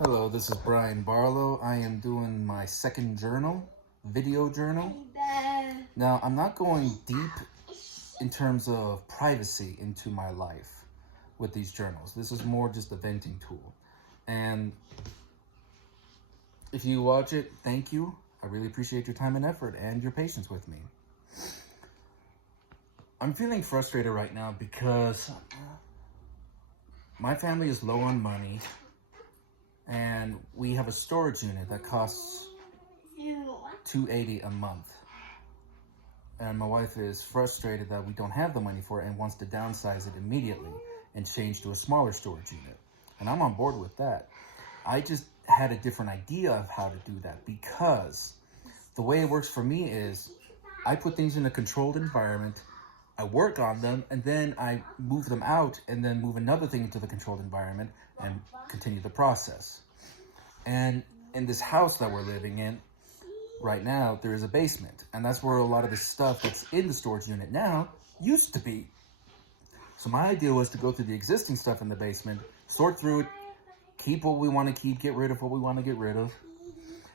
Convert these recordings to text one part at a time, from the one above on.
Hello, this is Bryan Barlow. I am doing my second video journal. Now, I'm not going deep in terms of privacy into my life with these journals. This is more just a venting tool. And if you watch it, thank you. I really appreciate your time and effort and your patience with me. I'm feeling frustrated right now because my family is low on money. And we have a storage unit that costs $280 a month. And my wife is frustrated that we don't have the money for it and wants to downsize it immediately and change to a smaller storage unit. And I'm on board with that. I just had a different idea of how to do that because the way it works for me is I put things in a controlled environment, I work on them, and then I move them out and then move another thing into the controlled environment and continue the process. And in this house that we're living in right now, there is a basement, and that's where a lot of the stuff that's in the storage unit now used to be. So my idea was to go through the existing stuff in the basement, sort through it, keep what we want to keep, get rid of what we want to get rid of,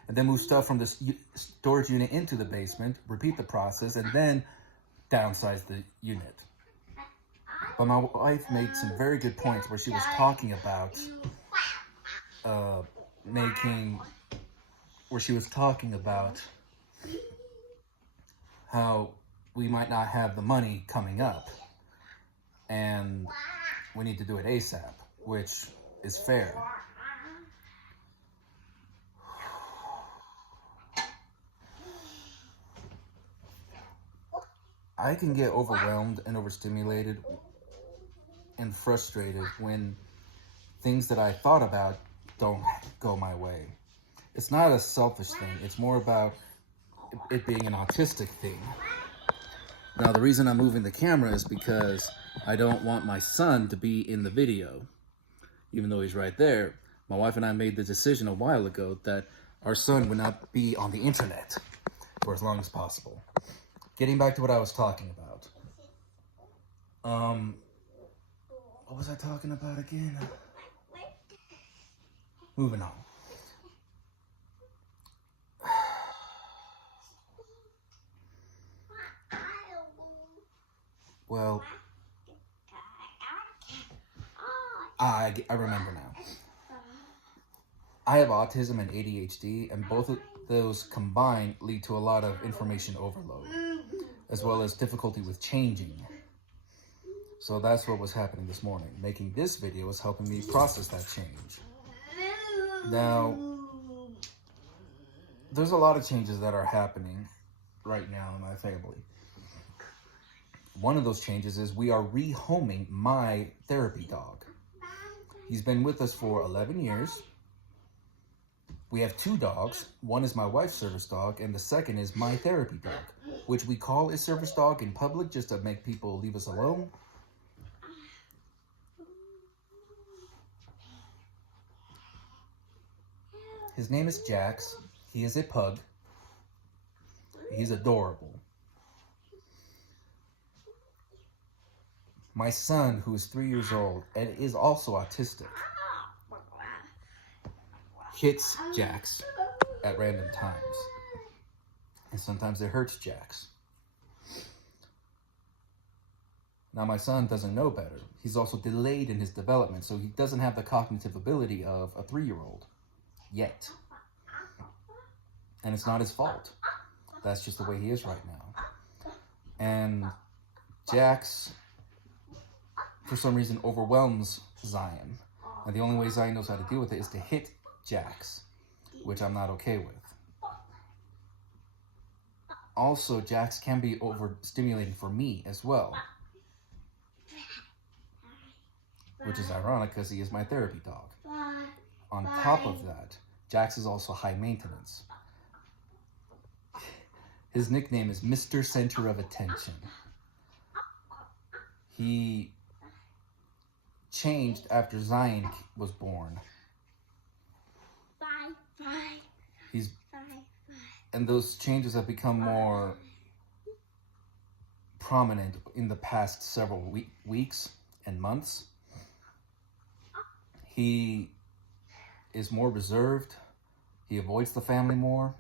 and then move stuff from the storage unit into the basement, repeat the process, and then downsize the unit. But my wife made some very good points where she was talking about how we might not have the money coming up and we need to do it ASAP, which is fair. I can get overwhelmed and overstimulated and frustrated when things that I thought about don't go my way. It's not a selfish thing. It's more about it being an autistic thing. Now, the reason I'm moving the camera is because I don't want my son to be in the video. Even though he's right there, my wife and I made the decision a while ago that our son would not be on the internet for as long as possible. Getting back to what I was talking about. What was I talking about again? Moving on. Well, I remember now. I have autism and ADHD, and both of those combined lead to a lot of information overload, as well as difficulty with changing. So that's what was happening this morning. Making this video is helping me process that change. Now, there's a lot of changes that are happening right now in my family. One of those changes is we are rehoming my therapy dog. He's been with us for 11 years. We have two dogs. One is my wife's service dog, and the second is my therapy dog, which we call a service dog in public just to make people leave us alone. His name is Jax. He is a pug. He's adorable. My son, who is 3 years old and is also autistic, hits Jax at random times. And sometimes it hurts Jax. Now, my son doesn't know better. He's also delayed in his development, so he doesn't have the cognitive ability of a 3-year-old yet. And it's not his fault. That's just the way he is right now. And Jax, for some reason, overwhelms Zion. And the only way Zion knows how to deal with it is to hit Jax, which I'm not okay with. Also, Jax can be overstimulating for me as well, which is ironic because he is my therapy dog. On top of that, Jax is also high maintenance. His nickname is Mr. Center of Attention. He changed after Zion was born. And those changes have become more prominent in the past several weeks and months. He is more reserved. He avoids the family more.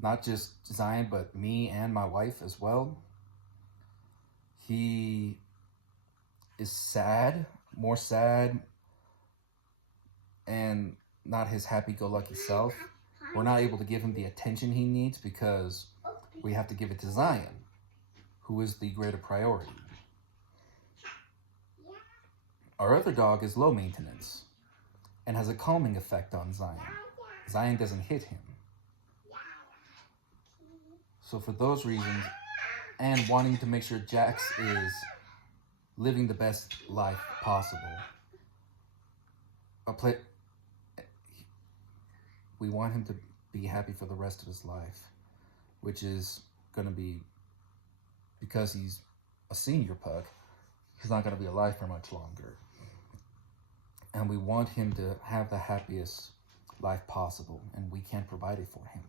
Not just Zion, but me and my wife as well. He is sad, more sad, and not his happy-go-lucky self. We're not able to give him the attention he needs because we have to give it to Zion, who is the greater priority. Our other dog is low maintenance and has a calming effect on Zion. Zion doesn't hit him. So for those reasons, and wanting to make sure Jax is living the best life possible, we want him to be happy for the rest of his life, which is going to be, because he's a senior pug, he's not going to be alive for much longer. And we want him to have the happiest life possible, and we can't provide it for him.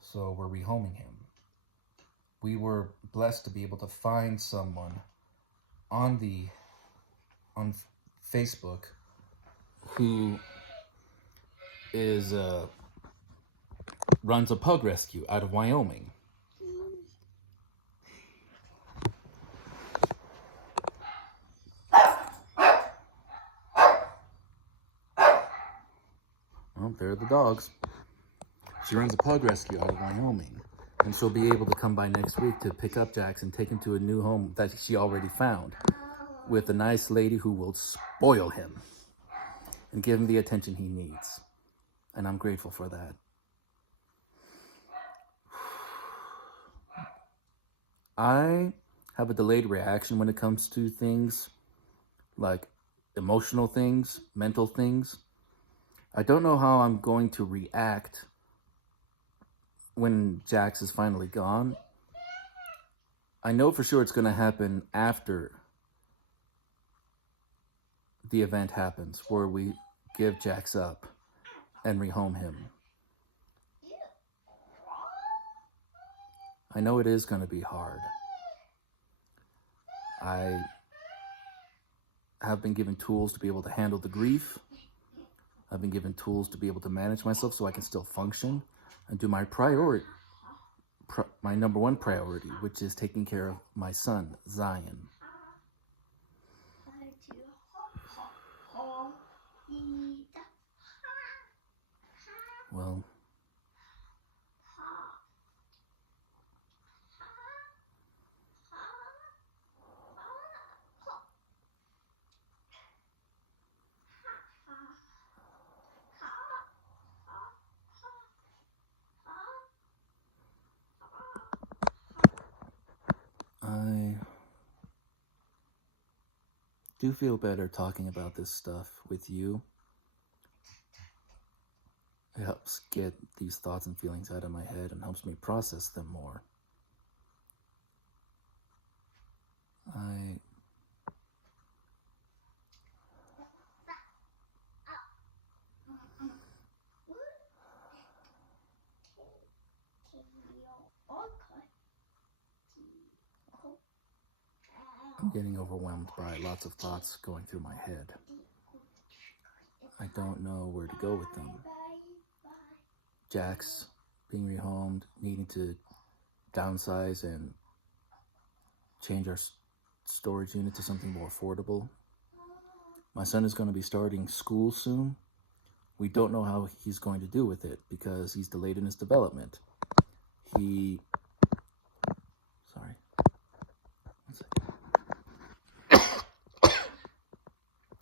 So we're rehoming him. We were blessed to be able to find someone on Facebook who runs a pug rescue out of Wyoming. Well, there are the dogs. She runs a pug rescue out of Wyoming, and she'll be able to come by next week to pick up Jax and take him to a new home that she already found, with a nice lady who will spoil him and give him the attention he needs. And I'm grateful for that. I have a delayed reaction when it comes to things like emotional things, mental things. I don't know how I'm going to react when Jax is finally gone. I know for sure it's going to happen after the event happens, where we give Jax up and rehome him. I know it is going to be hard. I have been given tools to be able to handle the grief. I've been given tools to be able to manage myself so I can still function and do my my number one priority, which is taking care of my son, Zion. Well, I do feel better talking about this stuff with you. It helps get these thoughts and feelings out of my head and helps me process them more. I'm getting overwhelmed by lots of thoughts going through my head. I don't know where to go with them. Jax being rehomed, needing to downsize and change our storage unit to something more affordable. My son is going to be starting school soon. We don't know how he's going to do with it because he's delayed in his development.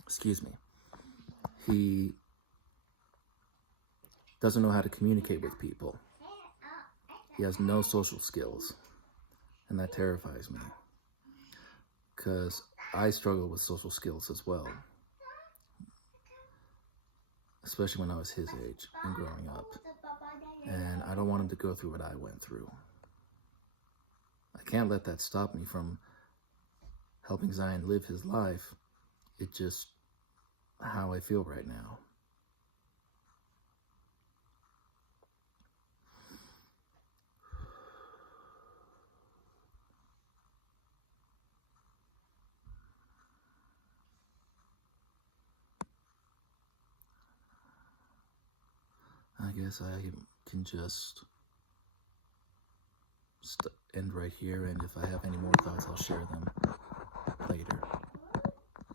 Excuse me. He doesn't know how to communicate with people. He has no social skills, and that terrifies me because I struggle with social skills as well, especially when I was his age and growing up, and I don't want him to go through what I went through. I can't let that stop me from helping Zion live his life. It's just how I feel right now. I guess I can just end right here, and if I have any more thoughts, I'll share them later.